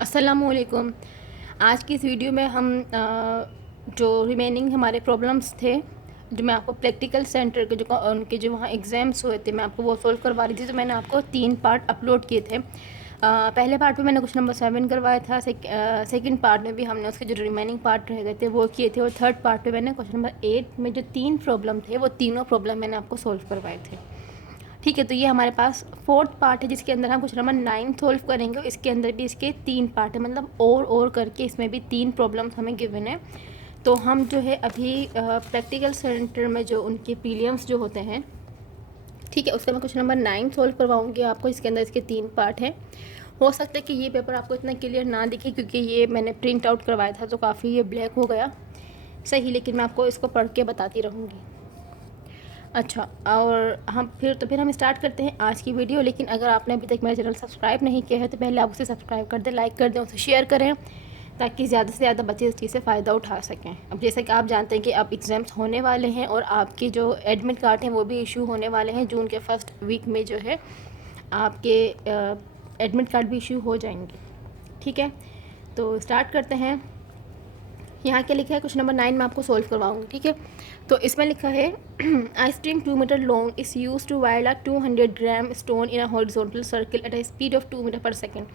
अस्सलामुअलैकुम। आज की इस वीडियो में हम जो रिमेनिंग हमारे प्रॉब्लम्स थे, जो मैं आपको प्रैक्टिकल सेंटर के जो उनके जो वहाँ एग्ज़ाम्स हुए थे, मैं आपको वो सॉल्व करवा रही थी। तो मैंने आपको 3 पार्ट अपलोड किए थे। पहले पार्ट में मैंने क्वेश्चन नंबर 7 करवाया था। सेकंड पार्ट में भी हमने उसके जो रिमेनिंग पार्ट रह गए थे वो किए थे, और थर्ड पार्ट में मैंने क्वेश्चन नंबर 8 में जो 3 प्रॉब्लम थे वो तीनों प्रॉब्लम मैंने आपको सॉल्व करवाए थे। ठीक है, तो ये हमारे पास फोर्थ पार्ट है जिसके अंदर हम क्वेश्चन नंबर 9 सॉल्व करेंगे। इसके अंदर भी इसके 3 पार्ट है, मतलब और करके इसमें भी 3 प्रॉब्लम्स हमें गिवन है। तो हम जो है अभी प्रैक्टिकल सेंटर में जो उनके प्रीलिम्स जो होते हैं, ठीक है, उसका मैं क्वेश्चन नंबर 9 सॉल्व करवाऊंगी आपको। इसके अंदर इसके 3 पार्ट हैं। हो सकता है कि ये पेपर आपको इतना क्लियर ना दिखे क्योंकि ये मैंने प्रिंट आउट करवाया था तो काफ़ी ये ब्लैक हो गया सही, लेकिन मैं आपको इसको पढ़ के बताती रहूँगी। अच्छा, और फिर हम स्टार्ट करते हैं आज की वीडियो। लेकिन अगर आपने अभी तक मेरा चैनल सब्सक्राइब नहीं किया है तो पहले आप उसे सब्सक्राइब कर दें, लाइक कर दें, उसे शेयर करें ताकि ज़्यादा से ज़्यादा बच्चे इस चीज़ से फ़ायदा उठा सकें। अब जैसे कि आप जानते हैं कि अब एग्ज़ाम्स होने वाले हैं और आपके जो एडमिट कार्ड हैं वो भी इशू होने वाले हैं। जून के फर्स्ट वीक में जो है आपके एडमिट कार्ड भी इशू हो जाएंगे। ठीक है, तो स्टार्ट करते हैं। यहाँ क्या लिखा है, क्वेश्चन नंबर 9 मैं आपको सोल्व करवाऊँगी। ठीक है, तो इसमें लिखा है a string 2 metre long is used to whirl a 200 gram stone in a horizontal circle at a speed of 2 metre पर सेकेंड।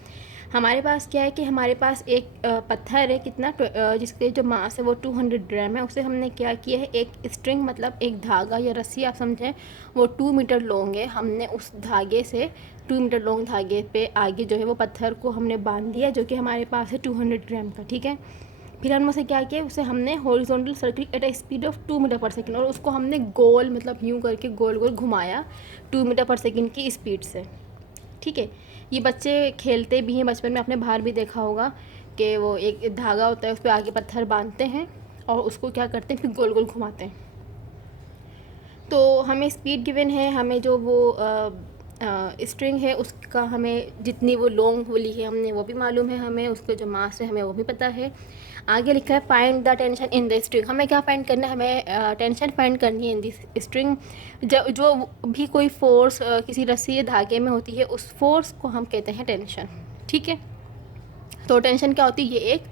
हमारे पास क्या है कि हमारे पास एक पत्थर है कितना जिसके जो मास है वो 200 ग्राम है। उसे हमने क्या किया है, एक स्ट्रिंग मतलब एक धागा या रस्सी आप समझें, वो 2 मीटर लॉन्ग है। हमने उस धागे से 2 मीटर लॉन्ग धागे पे आगे जो है वो पत्थर को हमने बांध दिया जो कि हमारे पास है 200 ग्राम का। ठीक है, फिर हमने उसे क्या किया, उसे हमने horizontal circle at a speed of 2 metre पर सेकेंड, और उसको हमने गोल मतलब यूँ करके गोल गोल घुमाया 2 मीटर पर सेकेंड की स्पीड से। ठीक है, ये बच्चे खेलते भी हैं, बचपन में आपने बाहर भी देखा होगा कि वो एक धागा होता है उस पर आगे पत्थर बांधते हैं और उसको क्या करते हैं फिर गोल गोल घुमाते हैं। तो हमें स्पीड गिवन है, हमें जो वो स्ट्रिंग है उसका हमें जितनी वो लॉन्ग वाली है हमने वो भी मालूम है, हमें उसका जो मास है हमें वो भी पता है। आगे लिखा है find the tension in the string. हमें क्या फाइंड करना है, हमें टेंशन फाइंड करनी है इन दिस स्ट्रिंग। जो भी कोई फोर्स किसी रस्सी या धागे में होती है उस फोर्स को हम कहते हैं टेंशन। ठीक है, तो टेंशन क्या होती है, ये एक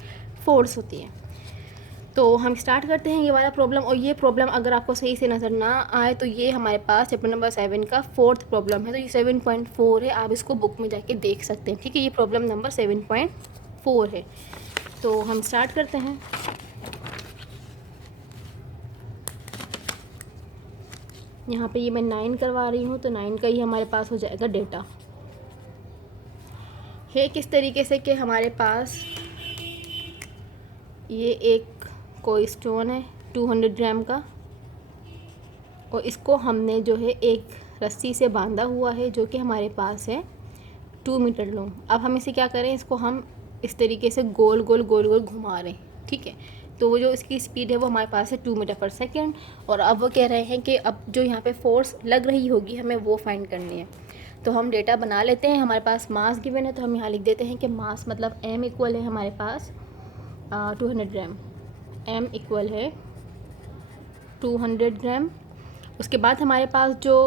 फोर्स होती है। तो हम स्टार्ट करते हैं ये वाला प्रॉब्लम। और ये प्रॉब्लम अगर आपको सही से नज़र ना आए तो ये हमारे पास चैप्टर नंबर 7 का 4th प्रॉब्लम है। तो ये 7.4 है, आप इसको बुक में जाके देख सकते हैं। ठीक है, ये प्रॉब्लम नंबर 7.4 है। तो हम स्टार्ट करते हैं। यहाँ पे ये मैं 9 करवा रही हूँ तो 9 का ही हमारे पास हो जाएगा डेटा। है किस तरीके से कि हमारे पास ये एक कोई स्टोन है 200 ग्राम का, और इसको हमने जो है एक रस्सी से बांधा हुआ है जो कि हमारे पास है 2 मीटर लॉन्ग। अब हम इसे क्या करें, इसको हम इस तरीके से गोल गोल घुमा रहे हैं। ठीक है, तो वो जो इसकी स्पीड है वो हमारे पास है 2 मीटर पर सेकेंड। और अब वो कह रहे हैं कि अब जो यहाँ पे फोर्स लग रही होगी हमें वो फाइंड करनी है। तो हम डेटा बना लेते हैं। हमारे पास मास गिवन है तो हम यहाँ लिख देते हैं कि मास मतलब m इक्वल है हमारे पास 200 ग्राम। m इक्वल है 200 ग्राम। उसके बाद हमारे पास जो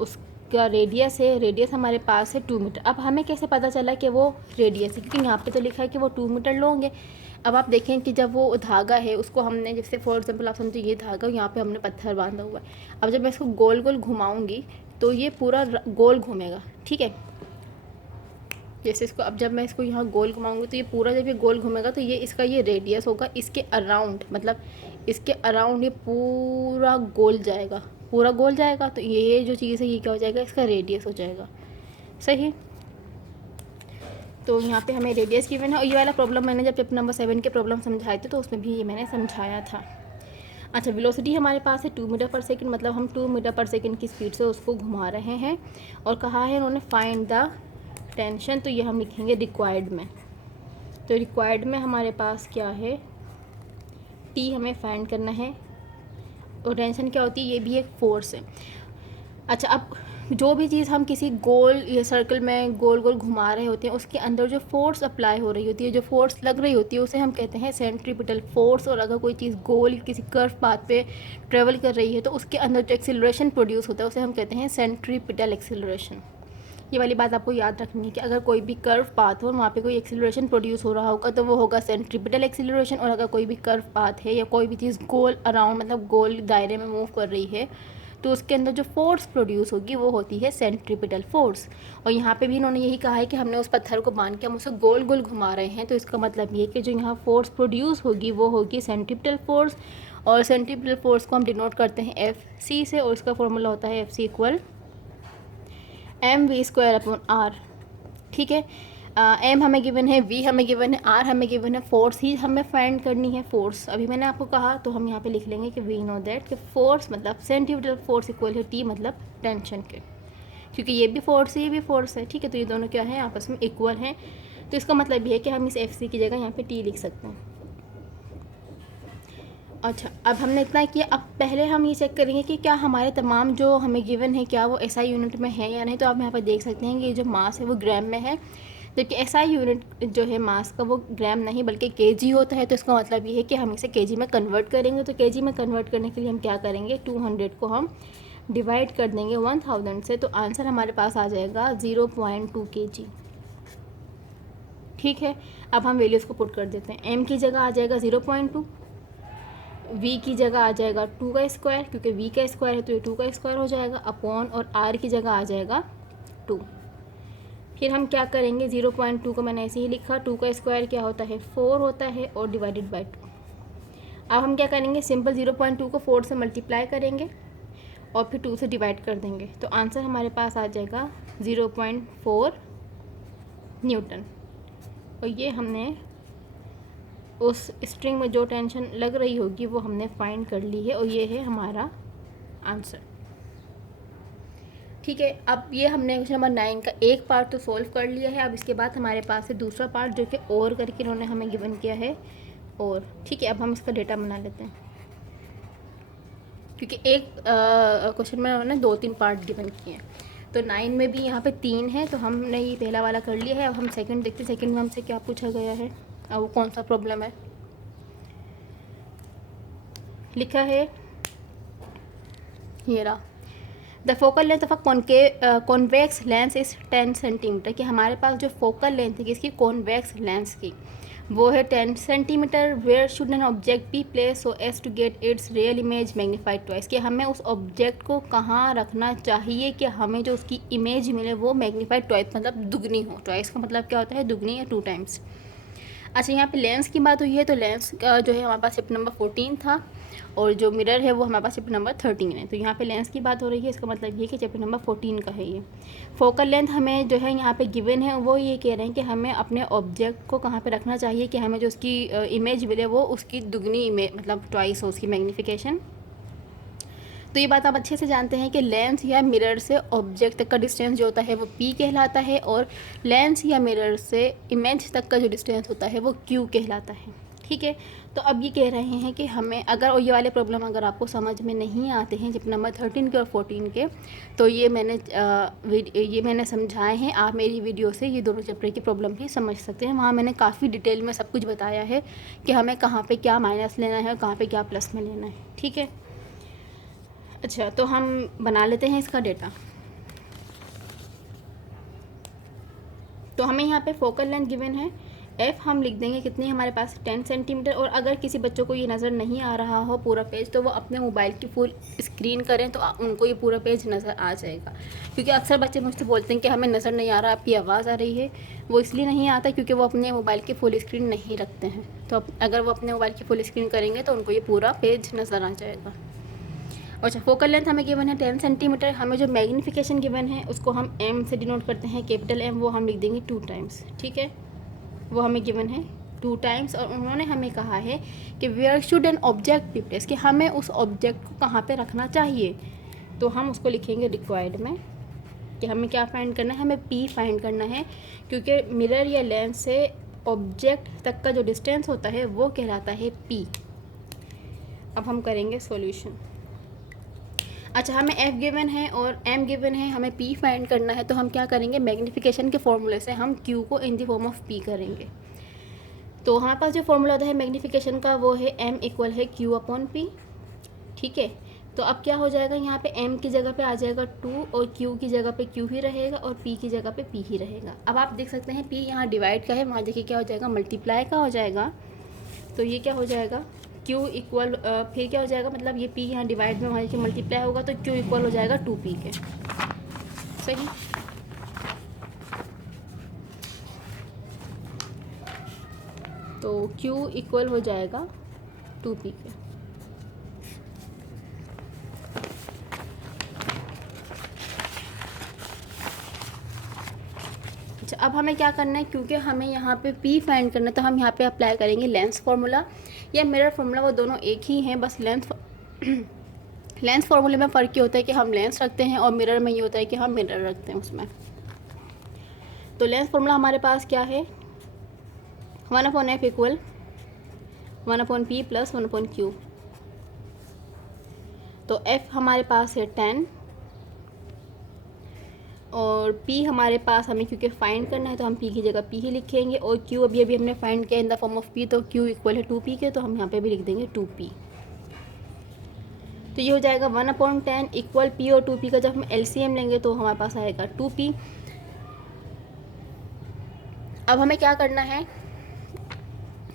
उसका रेडियस है, रेडियस हमारे पास है 2 मीटर। अब हमें कैसे पता चला कि वो रेडियस है, क्योंकि यहाँ पे तो लिखा है कि वो 2 मीटर लॉन्ग है। अब आप देखें कि जब वो धागा है उसको हमने, जैसे फॉर एग्जांपल आप समझो ये धागा, यहाँ पे हमने पत्थर बांधा हुआ है। अब जब मैं इसको गोल गोल घुमाऊँगी तो ये पूरा गोल घूमेगा। ठीक है, जैसे इसको अब जब मैं इसको यहाँ गोल घुमाऊंगी तो ये पूरा जब ये गोल घूमेगा तो ये इसका ये रेडियस होगा, इसके अराउंड मतलब इसके अराउंड ये पूरा गोल जाएगा, पूरा गोल जाएगा। तो ये जो चीज़ है ये क्या हो जाएगा, इसका रेडियस हो जाएगा। सही, तो यहाँ पे हमें रेडियस गिवन है। और ये वाला प्रॉब्लम मैंने जब चैप्टर नंबर 7 के प्रॉब्लम समझाए थे तो उसमें भी ये मैंने समझाया था। अच्छा, वेलोसिटी हमारे पास है 2 मीटर पर सेकेंड, मतलब हम 2 मीटर पर सेकेंड की स्पीड से उसको घुमा रहे हैं। और कहा है उन्होंने फाइंड द टेंशन, तो ये हम लिखेंगे रिक्वायर्ड में। तो रिक्वायर्ड में हमारे पास क्या है, टी हमें फाइंड करना है। और टेंशन क्या होती है, ये भी एक फोर्स है। अच्छा, अब जो भी चीज़ हम किसी गोल या सर्कल में गोल गोल घुमा रहे होते हैं उसके अंदर जो फोर्स अप्लाई हो रही होती है, जो फोर्स लग रही होती है उसे हम कहते हैं सेंट्रीपिटल फोर्स। और अगर कोई चीज़ गोल किसी कर्व पाथ पे ट्रेवल कर रही है तो उसके अंदर जो एक्सिलरेशन प्रोड्यूस होता है उसे हम कहते हैं सेंट्रीपिटल एक्सिलरेशन। ये वाली बात आपको याद रखनी है कि अगर कोई भी कर्व पाथ हो, वहाँ पे कोई एक्सीलरेशन प्रोड्यूस हो रहा होगा तो वो होगा सेंट्रीपिटल एक्सीलरेशन, और अगर कोई भी कर्व पाथ है या कोई भी चीज़ गोल अराउंड मतलब गोल दायरे में मूव कर रही है तो उसके अंदर जो फोर्स प्रोड्यूस होगी वो होती है सेंट्रीपिटल फोर्स। और यहाँ पे भी इन्होंने यही कहा है कि हमने उस पत्थर को बांध के हम उसे गोल गोल घुमा रहे हैं, तो इसका मतलब ये है कि जो यहाँ फोर्स प्रोड्यूस होगी वो होगी सेंट्रीपिटल फोर्स, और सेंट्रीपिटल फोर्स को हम डिनोट करते हैं एफ सी से, और इसका फॉर्मूला होता है F C equal M V square upon R. ठीक है, एम हमें गिवन है, वी हमें गिवन है, आर हमें गिवन है, फोर्स ही हमें फाइंड करनी है। फोर्स अभी मैंने आपको कहा तो हम यहाँ पे लिख लेंगे कि वी नो दैट कि फोर्स मतलब सेंट्रीपिटल फोर्स इक्वल है टी मतलब टेंशन के, क्योंकि ये भी फोर्स है ये भी फोर्स है। ठीक है, तो ये दोनों क्या है आपस में इक्वल हैं, तो इसका मतलब ये है कि हम इस एफ सी की जगह यहाँ पे टी लिख सकते हैं। अच्छा, अब हमने इतना किया, अब पहले हम ये चेक करेंगे कि क्या हमारे तमाम जो हमें गिवन है क्या वो एसआई यूनिट में है या नहीं। तो आप यहाँ पर देख सकते हैं कि ये जो मास है वो ग्राम में है, जबकि एसआई यूनिट जो है मास का वो ग्राम नहीं बल्कि केजी होता है। तो इसका मतलब ये है कि हम इसे केजी में कन्वर्ट करेंगे। तो केजी में कन्वर्ट करने के लिए हम क्या करेंगे, 200 को हम डिवाइड कर देंगे 1000 से, तो आंसर हमारे पास आ जाएगा 0.2 kg। ठीक है, अब हम वैल्यूज़ को पुट कर देते हैं। एम की जगह आ जाएगा 0.2, वी की जगह आ जाएगा 2 का स्क्वायर, क्योंकि वी का स्क्वायर है तो ये 2 का स्क्वायर हो जाएगा, अपॉन और आर की जगह आ जाएगा 2। फिर हम क्या करेंगे, 0.2 को मैंने ऐसे ही लिखा, 2 का स्क्वायर क्या होता है 4 होता है, और डिवाइडेड बाय 2। अब हम क्या करेंगे, सिंपल 0.2 को 4 से मल्टीप्लाई करेंगे और फिर 2 से डिवाइड कर देंगे, तो आंसर हमारे पास आ जाएगा 0.4 न्यूटन। और ये हमने उस स्ट्रिंग में जो टेंशन लग रही होगी वो हमने फाइंड कर ली है, और ये है हमारा आंसर। ठीक है, अब ये हमने क्वेश्चन नंबर 9 का एक पार्ट तो सोल्व कर लिया है। अब इसके बाद हमारे पास है दूसरा पार्ट जो कि और करके इन्होंने हमें गिवन किया है। और ठीक है, अब हम इसका डेटा बना लेते हैं, क्योंकि एक क्वेश्चन में उन्होंने 2-3 पार्ट गिवन किए हैं। तो 9 में भी यहाँ पे 3 है, तो हमने ये पहला वाला कर लिया है। अब हम सेकंड देखते हैं, सेकंड में हमसे क्या पूछा गया है और वो कौन सा प्रॉब्लम है। लिखा है ये रहा, the focal length of a convex lens is 10 centimetre, कि हमारे पास जो फोकल लेंथ है किसकी, कॉन्वेक्स लेंस की, वो है 10 centimetre. Where should an object be place so as to get its real image magnified twice, कि हमें उस ऑब्जेक्ट को कहाँ रखना चाहिए कि हमें जो उसकी इमेज मिले वो मैग्नीफाइड ट्वाइस मतलब दुगनी हो। ट्वाइस का मतलब क्या होता है, दुगनी या 2 टाइम्स। अच्छा, यहाँ पे लेंस की बात हुई है, तो लेंस का जो है हमारे पास चैप्टर नंबर 14 था, और जो मिरर है वो हमारे पास चैप्टर नंबर 13 है। तो यहाँ पे लेंस की बात हो रही है, इसका मतलब ये कि चैप्टर नंबर 14 का है ये। फोकल लेंथ हमें जो है यहाँ पे गिवन है, वो ये कह रहे हैं कि हमें अपने ऑब्जेक्ट को कहाँ पे रखना चाहिए कि हमें जो उसकी इमेज मिले वो उसकी दुगनी इमेज मतलब ट्वाइस हो उसकी मैग्नीफिकेशन। तो ये बात आप अच्छे से जानते हैं कि लेंस या मिरर से ऑब्जेक्ट तक का डिस्टेंस जो होता है वो p कहलाता है, और लेंस या मिरर से इमेज तक का जो डिस्टेंस होता है वो q कहलाता है। ठीक है, तो अब ये कह रहे हैं कि हमें अगर, और ये वाले प्रॉब्लम अगर आपको समझ में नहीं आते हैं चैप्टर नंबर 13 के और 14 के, तो ये मैंने समझाए हैं, आप मेरी वीडियो से ये दोनों चैप्टर की प्रॉब्लम भी समझ सकते हैं। वहाँ मैंने काफ़ी डिटेल में सब कुछ बताया है कि हमें कहाँ पे क्या माइनस लेना है और कहाँ पे क्या प्लस में लेना है। ठीक है, अच्छा, तो हम बना लेते हैं इसका डेटा। तो हमें यहाँ पे फोकल लेंथ गिवन है एफ, हम लिख देंगे कितनी हमारे पास 10 सेंटीमीटर। और अगर किसी बच्चों को ये नज़र नहीं आ रहा हो पूरा पेज, तो वो अपने मोबाइल की फुल स्क्रीन करें तो उनको ये पूरा पेज नज़र आ जाएगा। क्योंकि अक्सर बच्चे मुझसे बोलते हैं कि हमें नज़र नहीं आ रहा, आपकी आवाज़ आ रही है। वो इसलिए नहीं आता क्योंकि वो अपने मोबाइल की फुल स्क्रीन नहीं रखते हैं। तो अगर वो अपने मोबाइल की फुल स्क्रीन करेंगे तो उनको ये पूरा पेज नज़र आ जाएगा। अच्छा, फोकल लेंथ हमें गिवन है 10 सेंटीमीटर। हमें जो मैग्नीफिकेशन गिवन है उसको हम एम से डिनोट करते हैं, कैपिटल एम, वो हम लिख देंगे 2 टाइम्स। ठीक है, वो हमें गिवन है 2 टाइम्स। और उन्होंने हमें कहा है कि where should an object be place, कि हमें उस ऑब्जेक्ट को कहाँ पे रखना चाहिए। तो हम उसको लिखेंगे रिक्वायर्ड में कि हमें क्या फाइंड करना है, हमें पी फाइंड करना है, क्योंकि मिरर या लेंस से ऑब्जेक्ट तक का जो डिस्टेंस होता है वो कहलाता है पी। अब हम करेंगे सॉल्यूशन। अच्छा, हमें f गिवन है और m गिवन है, हमें p फाइंड करना है। तो हम क्या करेंगे, मैग्नीफिकेशन के फॉर्मूले से हम q को in the form of p करेंगे। तो हमारे पास जो फॉर्मूला होता है मैग्नीफिकेशन का वो है m इक्वल है q अपॉन p। ठीक है, तो अब क्या हो जाएगा, यहाँ पे m की जगह पे आ जाएगा 2 और q की जगह पे q ही रहेगा और p की जगह पे p ही रहेगा। अब आप देख सकते हैं p यहाँ डिवाइड का है, वहाँ देखिए क्या हो जाएगा, मल्टीप्लाई का हो जाएगा। तो ये क्या हो जाएगा, q इक्वल फिर क्या हो जाएगा, मतलब ये p यहाँ डिवाइड में वहाँ देखिए मल्टीप्लाई होगा तो q इक्वल हो जाएगा 2p के। सही। तो q इक्वल हो जाएगा 2p के। अच्छा, अब हमें क्या करना है, क्योंकि हमें यहाँ पे p फाइंड करना है तो हम यहाँ पे अप्लाई करेंगे लेंस फार्मूला या मिरर फार्मूला, वो दोनों एक ही हैं, बस लेंस फार्मूले में फ़र्क ये होता है कि हम लेंस रखते हैं और मिरर में ये होता है कि हम मिरर रखते हैं उसमें। तो लेंस फार्मूला हमारे पास क्या है, 1/f equal 1/p plus 1/q। तो f हमारे पास है 10 और p हमारे पास हमें क्योंकि फाइंड करना है तो हम p की जगह p ही लिखेंगे और q अभी हमने फाइंड किया in the form of p, तो q इक्वल है 2p के, तो हम यहाँ पे भी लिख देंगे 2p। तो ये हो जाएगा 1/10 इक्वल p और 2p का जब हम LCM लेंगे तो हमारे पास आएगा 2p। अब हमें क्या करना है,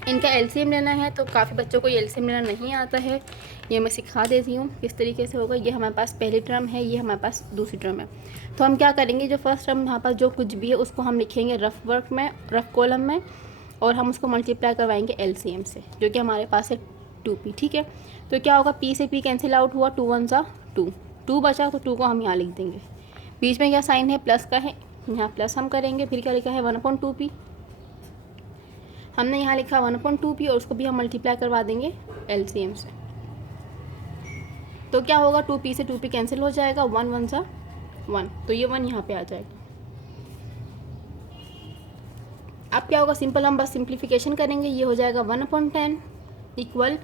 इनका LCM लेना है। तो काफ़ी बच्चों को LCM लेना नहीं आता है, ये मैं सिखा देती हूँ किस तरीके से होगा। ये हमारे पास पहली टर्म है, ये हमारे पास दूसरी टर्म है। तो हम क्या करेंगे, जो फर्स्ट टर्म हमारे पास जो कुछ भी है उसको हम लिखेंगे रफ वर्क में, रफ कॉलम में, और हम उसको मल्टीप्लाई करवाएंगे LCM से, जो कि हमारे पास है 2p। ठीक है, तो क्या होगा, p से p कैंसिल आउट हुआ, 2 1 2, 2 बचा तो 2 को हम यहाँ लिख देंगे। बीच में क्या साइन है, प्लस का है, यहाँ प्लस हम करेंगे। फिर क्या लिखा है 1/2p, हमने यहाँ लिखा 1/2p और उसको भी हम मल्टीप्लाई करवा देंगे LCM से। तो क्या होगा, 2p से 2p कैंसिल हो जाएगा, 1 1 1, तो ये 1 यहाँ पे आ जाएगा। अब क्या होगा, सिंपल हम बस सिंप्लीफिकेशन करेंगे, ये हो जाएगा 1/10 इक्वल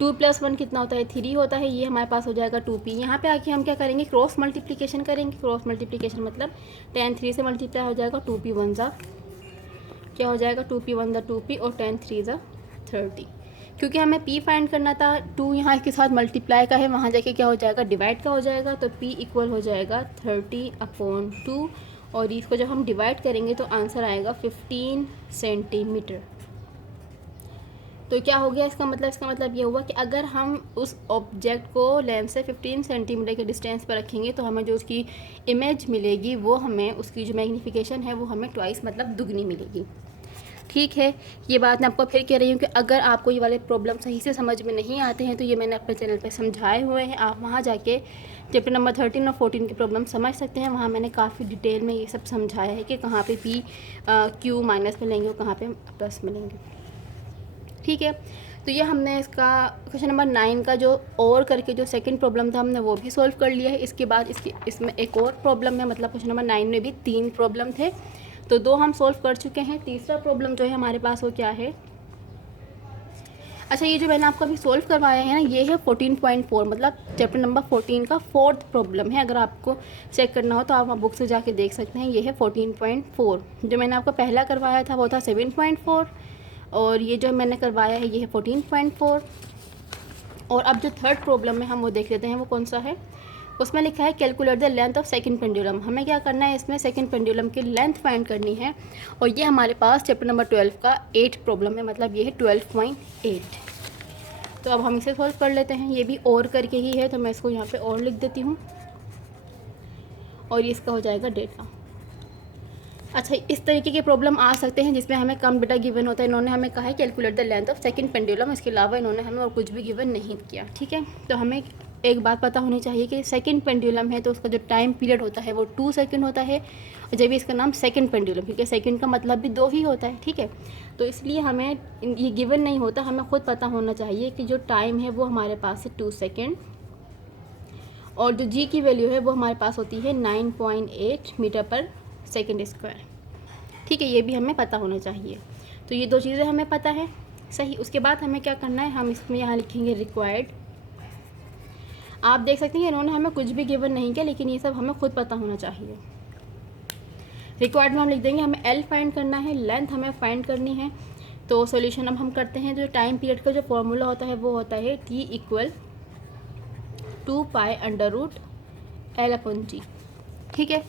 2 + 1 कितना होता है, 3 होता है, ये हमारे पास हो जाएगा 2p। यहाँ पे आके हम क्या करेंगे, क्रॉस मल्टीप्लिकेशन करेंगे। क्रॉस मल्टीप्लिकेशन मतलब 10 3 से मल्टीप्लाई हो जाएगा, 2p 1 क्या हो जाएगा, 2p 1 2p और 10 3 30। क्योंकि हमें p फाइंड करना था, 2 यहाँ के साथ मल्टीप्लाई का है, वहाँ जाके क्या हो जाएगा, डिवाइड का हो जाएगा। तो p इक्वल हो जाएगा 30/2 और इसको जब हम डिवाइड करेंगे तो आंसर आएगा 15 सेंटीमीटर। तो क्या हो गया इसका मतलब ये हुआ कि अगर हम उस ऑब्जेक्ट को लेंस से 15 सेंटीमीटर के डिस्टेंस पर रखेंगे तो हमें जो उसकी इमेज मिलेगी वो हमें उसकी जो मैग्नीफिकेशन है वो हमें ट्वाइस मतलब दुगनी मिलेगी। ठीक है, ये बात मैं आपको फिर कह रही हूँ कि अगर आपको ये वाले प्रॉब्लम सही से समझ में नहीं आते हैं तो ये मैंने अपने चैनल पे समझाए हुए हैं, आप वहाँ जाके चैप्टर नंबर 13 और 14 की प्रॉब्लम समझ सकते हैं। वहाँ मैंने काफ़ी डिटेल में ये सब समझाया है कि कहाँ पे p q माइनस में लेंगे और कहाँ पे प्लस में लेंगे। ठीक है, तो ये हमने इसका क्वेश्चन नंबर 9 का जो और करके जो सेकंड प्रॉब्लम था हमने वो भी सॉल्व कर लिया है। इसके बाद इसमें एक और प्रॉब्लम है, मतलब क्वेश्चन नंबर 9 में भी 3 प्रॉब्लम थे, तो 2 हम सॉल्व कर चुके हैं। तीसरा प्रॉब्लम जो है हमारे पास वो क्या है, अच्छा ये जो मैंने आपको अभी सॉल्व करवाया है ना, ये है 14.4, मतलब चैप्टर नंबर 14 का 4th प्रॉब्लम है। अगर आपको चेक करना हो तो आप बुक से जाके देख सकते हैं। ये है 14.4, जो मैंने आपको पहला करवाया था वो था 7.4 और ये जो मैंने करवाया है ये है 14.4। और अब जो थर्ड प्रॉब्लम है हम वो देख लेते हैं, वो कौन सा है। उसमें लिखा है calculate the length of second pendulum. हमें क्या करना है, इसमें सेकंड पेंडुलम की लेंथ फाइंड करनी है और ये हमारे पास चैप्टर नंबर 12 का 8 प्रॉब्लम है, मतलब ये है 12.8। तो अब हम इसे सॉल्व कर लेते हैं। ये भी और करके ही है तो मैं इसको यहाँ पे और लिख देती हूँ और ये इसका हो जाएगा डेटा। अच्छा, इस तरीके के प्रॉब्लम आ सकते हैं जिसमें हमें कम डेटा गिवन होता है। इन्होंने हमें कहा है calculate the length of second pendulum, इसके अलावा इन्होंने हमें और कुछ भी गिवन नहीं किया। ठीक है, तो हमें एक बात पता होनी चाहिए कि सेकंड पेंडुलम है तो उसका जो टाइम पीरियड होता है वो 2 सेकंड होता है, और जब भी इसका नाम सेकंड पेंडुलम, क्योंकि सेकंड का मतलब भी 2 ही होता है। ठीक है, तो इसलिए हमें ये गिवन नहीं होता, हमें खुद पता होना चाहिए कि जो टाइम है वो हमारे पास है 2 सेकेंड और जो जी की वैल्यू है वो हमारे पास होती है 9.8 मीटर पर सेकेंड स्क्वायर। ठीक है, ये भी हमें पता होना चाहिए। तो ये 2 चीज़ें हमें पता है, सही। उसके बाद हमें क्या करना है, हम इसमें यहाँ लिखेंगे रिक्वायर्ड। आप देख सकते हैं इन्होंने हमें कुछ भी गिवन नहीं किया, लेकिन ये सब हमें खुद पता होना चाहिए। रिक्वायर्ड में हम लिख देंगे हमें एल फाइंड करना है, लेंथ हमें फाइंड करनी है। तो सॉल्यूशन अब हम करते हैं। जो टाइम पीरियड का जो फॉर्मूला होता है वो होता है T equal 2 pi under root L upon G। ठीक है,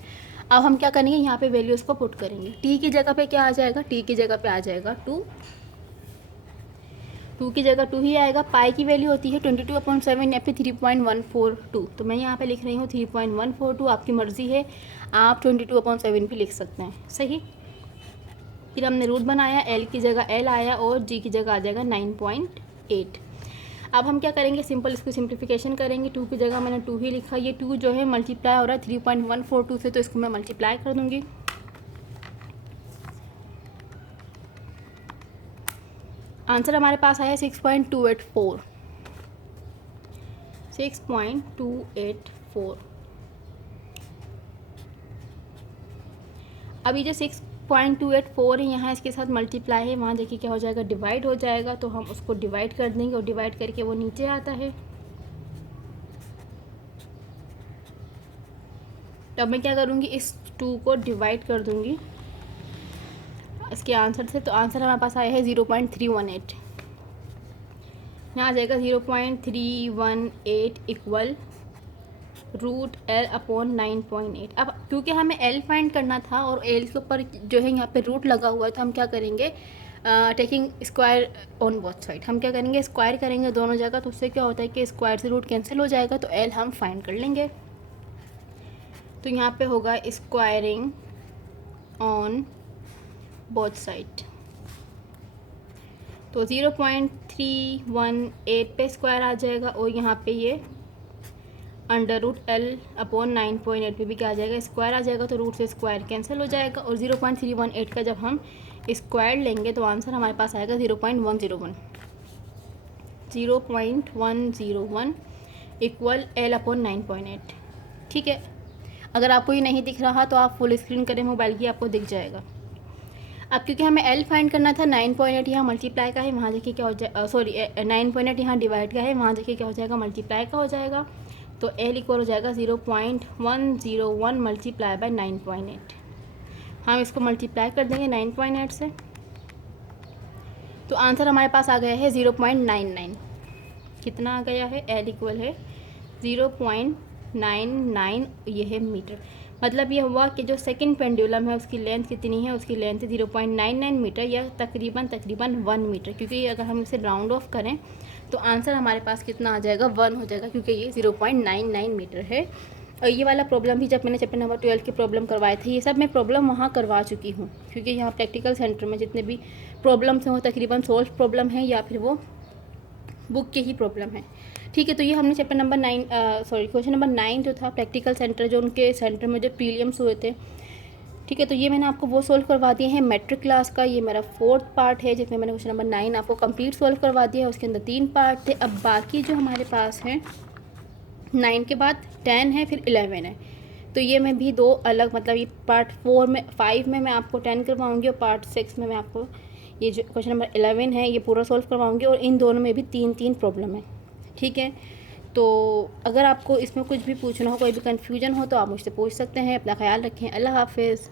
अब हम क्या करेंगे, यहाँ पे वैल्यूज़ को पुट करेंगे। t की जगह पे क्या आ जाएगा, t की जगह पे आ जाएगा 2 की जगह 2 ही आएगा। पाई की वैल्यू होती है 22/7 या फिर 3.142, तो मैं यहाँ पे लिख रही हूँ 3.142। आपकी मर्ज़ी है, आप 22/7 भी लिख सकते हैं, सही। फिर हमने रूट बनाया, L की जगह L आया और G की जगह आ जाएगा 9.8। अब हम क्या करेंगे, सिंपल इसको सिंप्लीफिकेशन करेंगे। 2 की जगह मैंने 2 ही लिखा, ये 2 जो है मल्टीप्लाई हो रहा है 3.142 से, तो इसको मैं मल्टीप्लाई कर दूँगी। आंसर हमारे पास आया 6.284। 6.284। अभी जो 6.284 है यहाँ इसके साथ मल्टीप्लाई है, वहाँ देखिए क्या हो जाएगा, डिवाइड हो जाएगा, तो हम उसको डिवाइड कर देंगे और डिवाइड करके वो नीचे आता है। तो अब मैं क्या करूँगी, इस 2 को डिवाइड कर दूँगी इसके आंसर से, तो आंसर हमारे पास आया है 0.318। यहाँ आ जाएगा 0.318 इक्वल रूट L/9.8। अब क्योंकि हमें L फाइंड करना था और L के ऊपर जो है यहाँ पे रूट लगा हुआ है, तो हम क्या करेंगे, taking square on both side, हम क्या करेंगे, स्क्वायर करेंगे दोनों जगह, तो उससे क्या होता है कि स्क्वायर से रूट कैंसिल हो जाएगा, तो L हम फाइंड कर लेंगे। तो यहाँ पे होगा स्क्वायरिंग ऑन बोथ साइड, तो 0.318 पे स्क्वायर आ जाएगा और यहाँ पे ये अंडर रूट L/9.8 पे भी क्या आ जाएगा, स्क्वायर आ जाएगा, तो रूट से स्क्वायर कैंसिल हो जाएगा। और 0.318 का जब हम स्क्वायर लेंगे तो आंसर हमारे पास आएगा 0.101। 0.101 इक्वल L/9.8। ठीक है, अगर आपको ये नहीं दिख रहा तो आप फुल स्क्रीन करें मोबाइल की, आपको दिख जाएगा। अब क्योंकि हमें L फाइंड करना था, 9.8 यहाँ मल्टीप्लाई का है, वहाँ देखिए क्या हो जाएगा, सॉरी 9.8 यहाँ डिवाइड का है, वहाँ देखिए क्या हो जाएगा, मल्टीप्लाई का हो जाएगा, तो L इक्वल हो जाएगा 0.101 मल्टीप्लाई बाय 9.8। हम इसको मल्टीप्लाई कर देंगे 9.8 से, तो आंसर हमारे पास आ गया है 0.99। कितना आ गया है, L इक्वल है 0.99, ये है मीटर। मतलब ये हुआ कि जो सेकंड पेंडुलम है उसकी लेंथ कितनी है, उसकी लेंथ 0.99 मीटर या तकरीबन 1 मीटर, क्योंकि अगर हम इसे राउंड ऑफ करें तो आंसर हमारे पास कितना आ जाएगा, 1 हो जाएगा, क्योंकि ये 0.99 मीटर है। और ये वाला प्रॉब्लम भी जब मैंने चैप्टर नंबर 12 की प्रॉब्लम करवाए थे, ये सब मैं प्रॉब्लम वहाँ करवा चुकी हूँ, क्योंकि यहाँ प्रैक्टिकल सेंटर में जितने भी प्रॉब्लम्स हैं वो तकरीबन सोल्व प्रॉब्लम है या फिर वो बुक के ही प्रॉब्लम है। ठीक है, तो ये हमने चैप्टर नंबर 9 क्वेश्चन नंबर 9 जो था प्रैक्टिकल सेंटर, जो उनके सेंटर में जो प्रीलिम्स हुए थे, ठीक है, तो ये मैंने आपको वो सोल्व करवा दिए हैं मैट्रिक क्लास का। ये मेरा 4th पार्ट है जिसमें मैंने क्वेश्चन नंबर 9 आपको कंप्लीट सोल्व करवा दिया है, उसके अंदर 3 पार्ट थे। अब बाकी जो हमारे पास हैं 9 के बाद 10 है, फिर 11 है, तो ये मैं भी 2 अलग, मतलब ये पार्ट 5 में मैं आपको 10 करवाऊँगी और पार्ट 6 में मैं आपको ये जो क्वेश्चन नंबर 11 है ये पूरा सोल्व करवाऊँगी, और इन दोनों में भी 3 प्रॉब्लम है। ठीक है, तो अगर आपको इसमें कुछ भी पूछना हो, कोई भी कन्फ्यूजन हो, तो आप मुझसे पूछ सकते हैं। अपना ख्याल रखें, अल्लाह हाफिज़।